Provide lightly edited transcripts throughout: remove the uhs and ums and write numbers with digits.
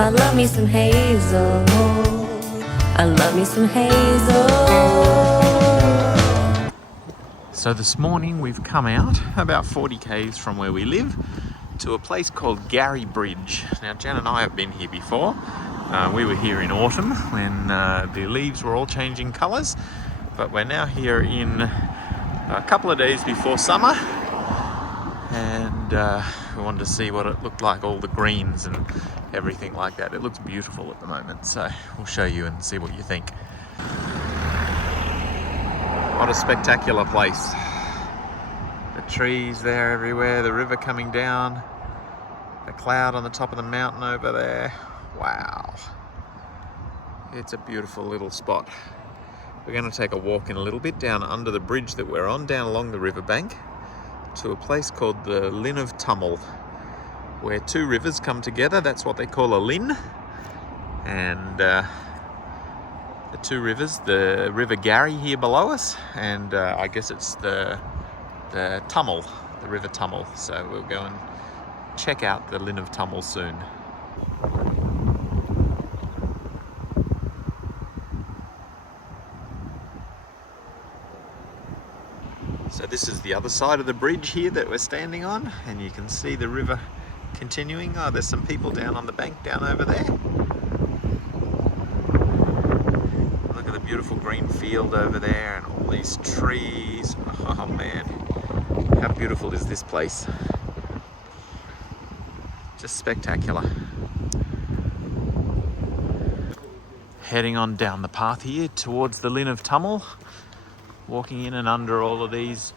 I love me some Hazel. I love me some Hazel. So this morning we've come out about 40 k's from where we live to a place called Gary Bridge. Now Jen and I have been here before. We were here in autumn when the leaves were all changing colours, but we're now here in a couple of days before summer, and we wanted to see what it looked like, all the greens and everything like that. It looks beautiful at the moment, so we'll show you and see what you think. What a spectacular place. The trees there everywhere, the river coming down, the cloud on the top of the mountain over there. Wow. It's a beautiful little spot. We're going to take a walk in a little bit down under the bridge that we're on, down along the riverbank, to a place called the Linn of Tummell, where two rivers come together. That's what they call a linn. And the two rivers, the River Gary here below us, and I guess it's the Tummell, the River Tummell. So we'll go and check out the Linn of Tummell soon. So this is the other side of the bridge here that we're standing on, and you can see the river continuing. Oh, there's some people down on the bank down over there. Look at the beautiful green field over there and all these trees. Oh man, how beautiful is this place? Just spectacular. Heading on down the path here towards the Linn of Tummell, walking in and under all of these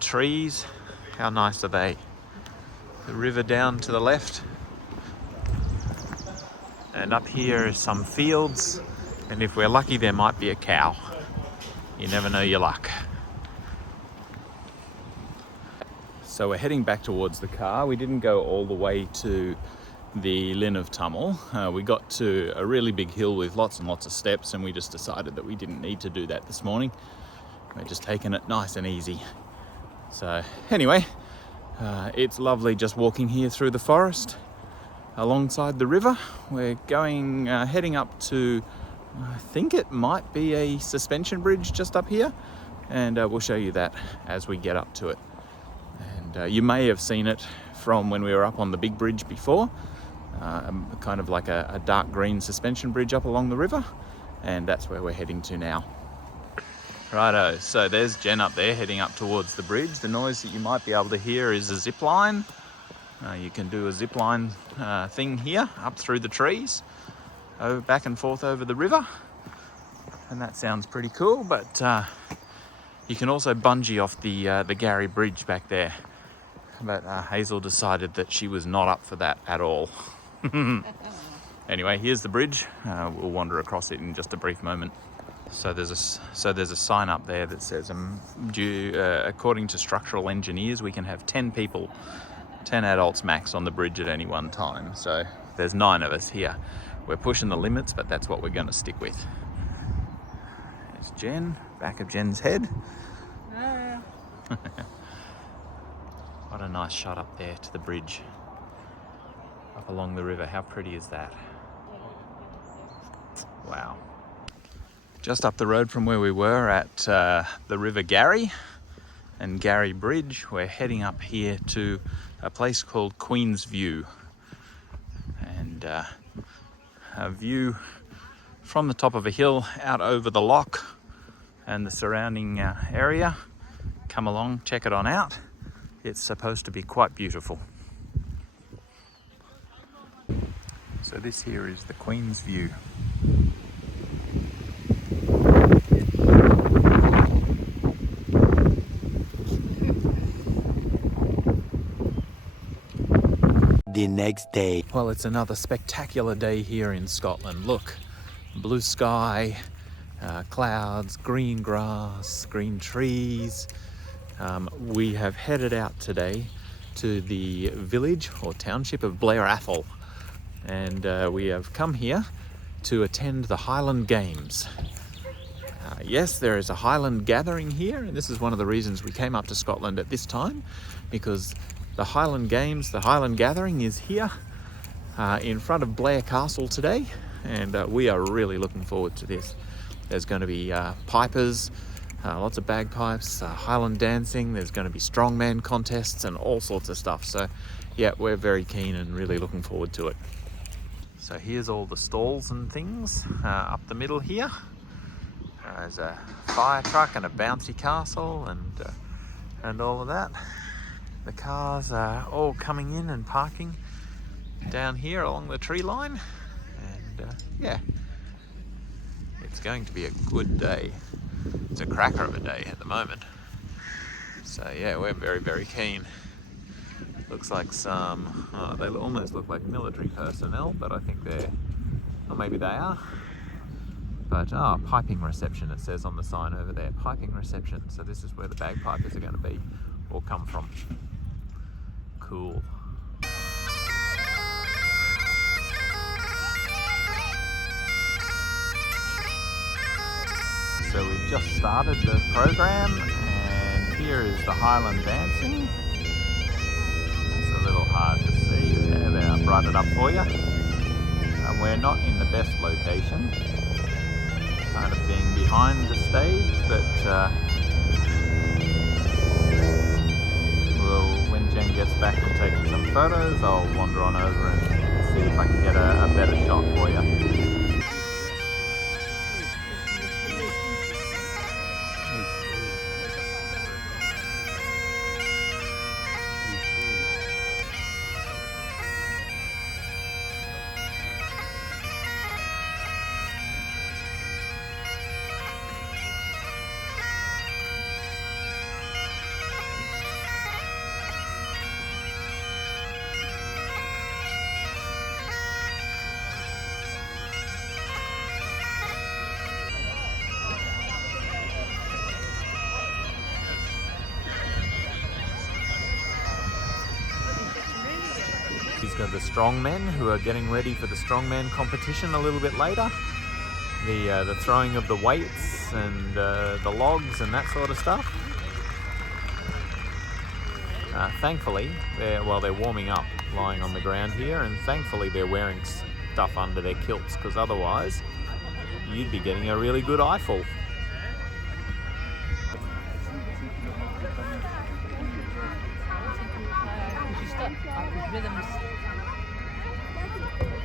trees. How nice are they? The river down to the left, and up here is some fields, and if we're lucky there might be a cow. You never know your luck. So we're heading back towards the car. We didn't go all the way to the Linn of Tummell. We got to a really big hill with lots and lots of steps, and we just decided that we didn't need to do that this morning. We're just taking it nice and easy. So anyway, it's lovely just walking here through the forest alongside the river. We're going, heading up to, I think it might be a suspension bridge just up here, and we'll show you that as we get up to it. And you may have seen it from when we were up on the big bridge before, kind of like a dark green suspension bridge up along the river, and that's where we're heading to now. Righto, so there's Jen up there heading up towards the bridge. The noise that you might be able to hear is a zip line. You can do a zip line thing here up through the trees, back and forth over the river, and that sounds pretty cool. But you can also bungee off the Gary Bridge back there. But Hazel decided that she was not up for that at all. Anyway, here's the bridge. We'll wander across it in just a brief moment. So there's a sign up there that says, according to structural engineers, we can have 10 people, 10 adults max on the bridge at any one time. So there's 9 of us here. We're pushing the limits, but that's what we're going to stick with. There's Jen, back of Jen's head. What a nice shot up there to the bridge, up along the river. How pretty is that? Wow. Just up the road from where we were at the River Gary and Gary Bridge, we're heading up here to a place called Queen's View. And a view from the top of a hill out over the loch and the surrounding area. Come along, check it on out. It's supposed to be quite beautiful. So this here is the Queen's View. The next day. Well, it's another spectacular day here in Scotland. Look, blue sky, clouds, green grass, green trees. We have headed out today to the village or township of Blair Atholl, and we have come here to attend the Highland Games. Yes, there is a Highland gathering here, and this is one of the reasons we came up to Scotland at this time, because the Highland Games, the Highland Gathering is here in front of Blair Castle today, and we are really looking forward to this. There's going to be pipers, lots of bagpipes, Highland dancing, there's going to be strongman contests and all sorts of stuff. So yeah, we're very keen and really looking forward to it. So here's all the stalls and things up the middle here. There's a fire truck and a bouncy castle and all of that. The cars are all coming in and parking down here along the tree line, and yeah, it's going to be a good day. It's a cracker of a day at the moment. So yeah, we're very, very keen. Looks like some, they almost look like military personnel, but I think they're, or maybe they are. But piping reception, it says on the sign over there, piping reception. So this is where the bagpipers are going to be, or come from. Cool. So we've just started the program, and here is the Highland dancing. It's a little hard to see there, I've brought it up for you. And we're not in the best location, kind of being behind the stage, but when Jen gets back from taking some photos, I'll wander on over and see if I can get a better shot for you. He's got the strongmen who are getting ready for the strongman competition a little bit later. The throwing of the weights and the logs and that sort of stuff. Thankfully, they're warming up, lying on the ground here, and thankfully they're wearing stuff under their kilts, because otherwise you'd be getting a really good eyeful.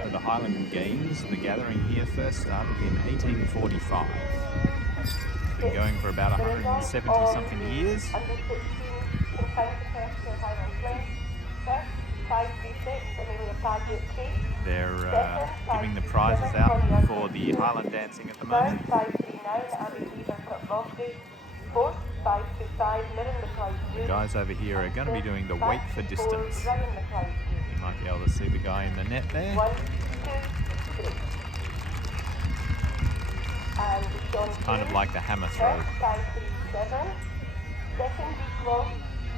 So the Highland Games, the gathering here first started in 1845. It's been going for about 170 something years. They're giving the prizes out for the Highland dancing at the moment. The guys over here are going to be doing the weight for distance. You might be able to see the guy in the net there. 1, 2, 3. It's kind of like the hammer throw. 537, second equal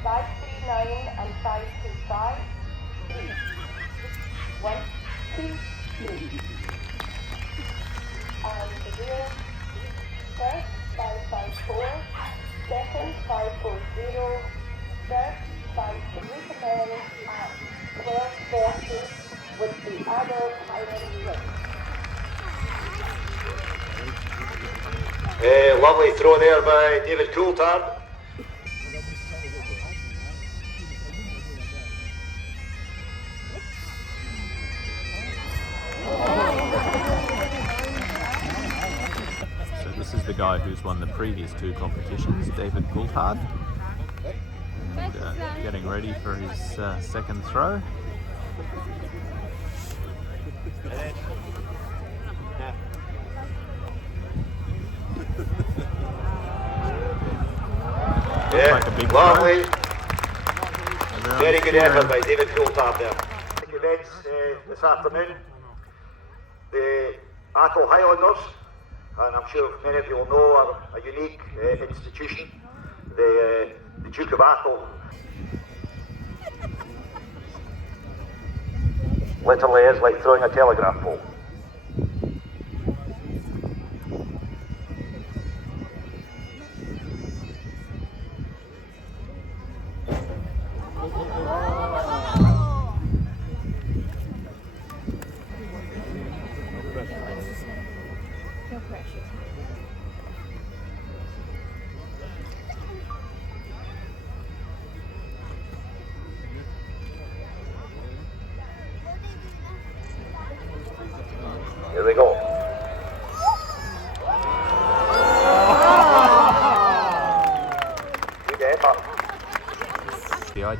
539 and 525. 1, 2, 3. And the rear, first 554, second 540, third 560. Recommend at 12:30 with the adult Highland Games. Lovely throw there by David Coulthard. So this is the guy who's won the previous two competitions, David Coulthard. And getting ready for his second throw. Yeah, like a big lovely. Throw. Very good effort by David Coulthard there. Events this afternoon. The Atholl Highlanders, and I'm sure many of you will know, are a unique institution. The Duke of Atholl literally is like throwing a telegraph pole.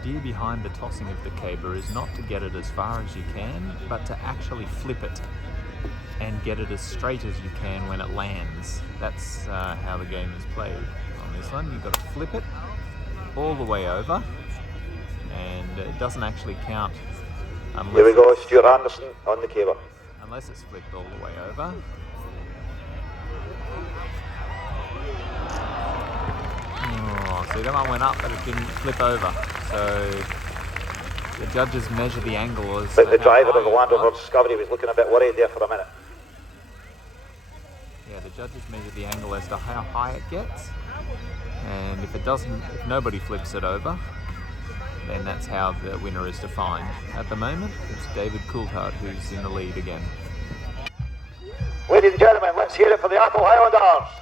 idea behind the tossing of the caber is not to get it as far as you can, but to actually flip it and get it as straight as you can when it lands. That's how the game is played on this one. You've got to flip it all the way over, and it doesn't actually count unless Here we go, Stuart Anderson on the caber. Unless it's flipped all the way over. Oh, see, that one went up, but it didn't flip over. So the judges measure the angle as The driver of the Land Rover Discovery was looking a bit worried there for a minute. Yeah, the judges measure the angle as to how high it gets, and if nobody flips it over, then that's how the winner is defined. At the moment, it's David Coulthard who's in the lead again. Ladies and gentlemen, let's hear it for the Atholl Highlanders.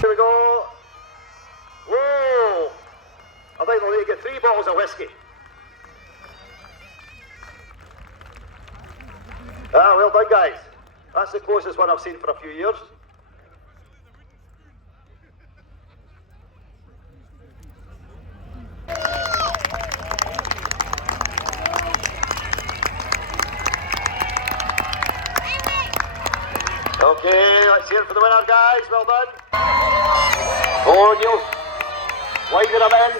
Here we go. Whoa! I think we'll need to get 3 bottles of whiskey. Ah, well done, guys. That's the closest one I've seen for a few years. Okay, let's hear it for the winner, guys. Well done. Oh, Neil, winding them in.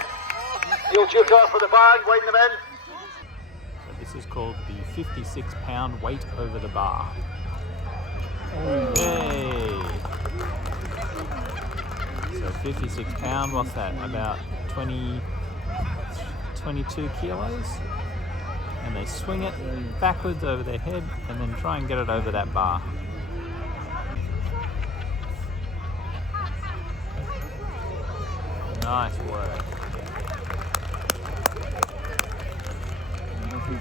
Neil Tucker for the bag, winding them in. So this is called the 56-pound weight over the bar. Yay! So 56 pound, what's that? About 22 kilos. And they swing it backwards over their head and then try and get it over that bar. Nice work.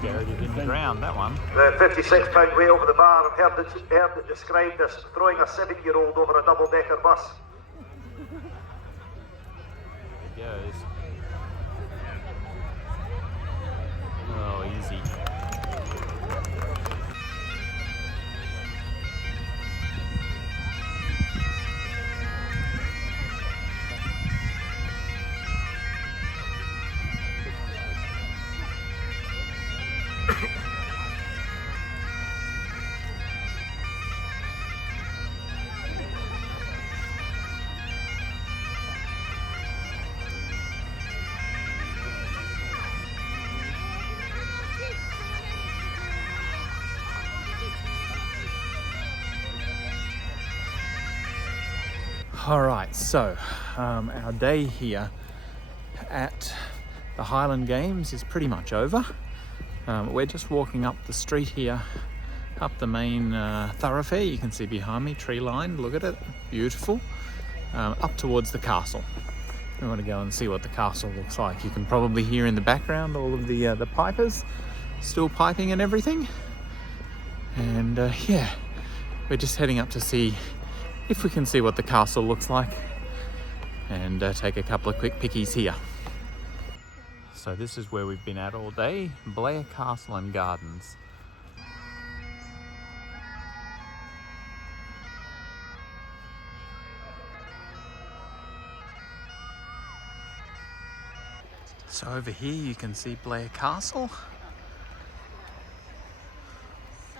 Buried it in the ground, that one. The 56-pound weight over the bar, I've heard it described as throwing a 7-year-old over a double-decker bus. There it goes. Oh, easy. All right, so our day here at the Highland Games is pretty much over. We're just walking up the street here, up the main thoroughfare. You can see behind me, tree lined, look at it, beautiful. Up towards the castle. We want to go and see what the castle looks like. You can probably hear in the background all of the pipers still piping and everything. And yeah, we're just heading up to see if we can see what the castle looks like and take a couple of quick pickies here. So this is where we've been at all day, Blair Castle and Gardens. So over here you can see Blair Castle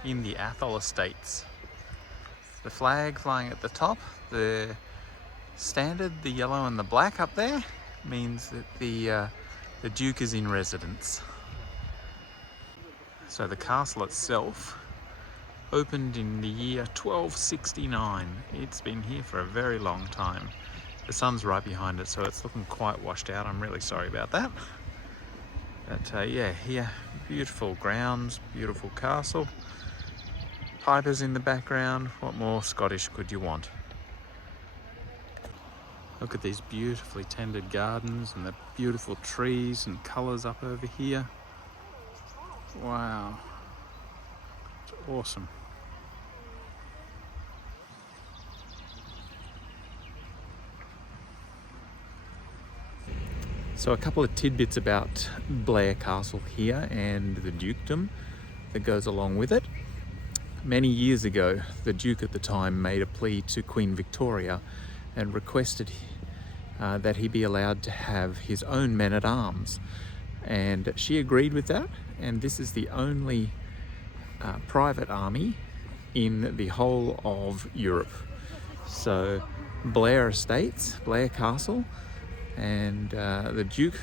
in the Atholl Estates. The flag flying at the top, the standard, the yellow and the black up there, means that the Duke is in residence. So the castle itself opened in the year 1269. It's been here for a very long time. The sun's right behind it, so it's looking quite washed out. I'm really sorry about that. But yeah, here, beautiful grounds, beautiful castle. Pipers in the background. What more Scottish could you want? Look at these beautifully tended gardens and the beautiful trees and colours up over here. Wow, it's awesome. So a couple of tidbits about Blair Castle here and the dukedom that goes along with it. Many years ago, the Duke at the time made a plea to Queen Victoria and requested that he be allowed to have his own men-at-arms. And she agreed with that, and this is the only private army in the whole of Europe. So Blair Estates, Blair Castle, and the Duke,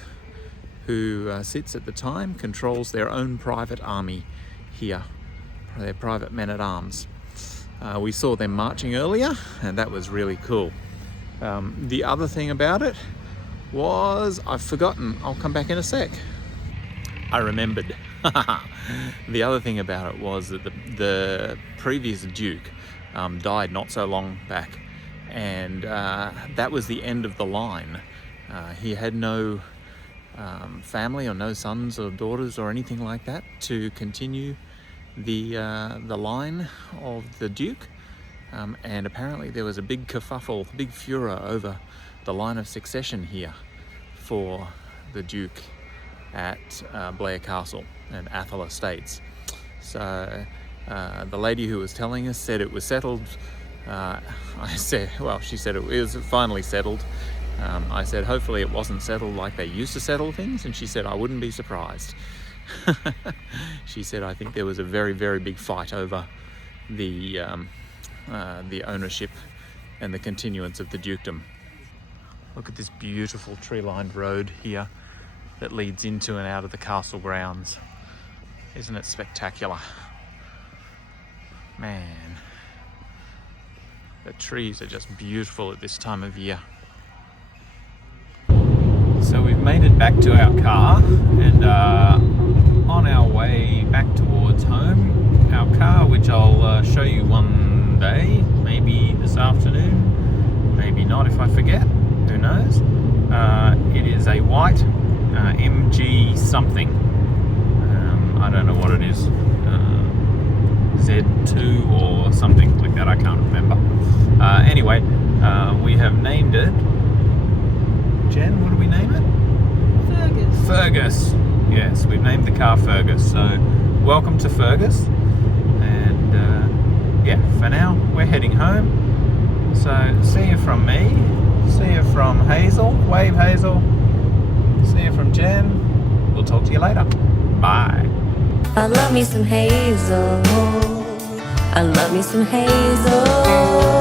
who sits at the time, controls their own private army here, their private men-at-arms. We saw them marching earlier, and that was really cool. The other thing about it was, I've forgotten, I'll come back in a sec. I remembered. The other thing about it was that the previous Duke died not so long back, and that was the end of the line. He had no family or no sons or daughters or anything like that to continue the line of the Duke, and apparently there was a big kerfuffle, big furor over the line of succession here for the Duke at Blair Castle and Atholl Estates. So the lady who was telling us said it was settled. She said it was finally settled. I said, hopefully it wasn't settled like they used to settle things, and she said, I wouldn't be surprised. She said, I think there was a very, very big fight over the ownership and the continuance of the dukedom. Look at this beautiful tree-lined road here that leads into and out of the castle grounds. Isn't it spectacular? Man, the trees are just beautiful at this time of year. So we've made it back to our car, and on our way back towards home, our car, which I'll show you one day, maybe this afternoon, maybe not if I forget, who knows. It is a white MG something. I don't know what it is. Z2 or something like that, I can't remember. Anyway, we have named it. Jen, what do we name it? Fergus. Fergus. Yes, we've named the car Fergus. So, welcome to Fergus. And yeah, for now, we're heading home. So, see you from me. See you from Hazel. Wave, Hazel. See you from Jen. We'll talk to you later. Bye. I love me some Hazel. I love me some Hazel.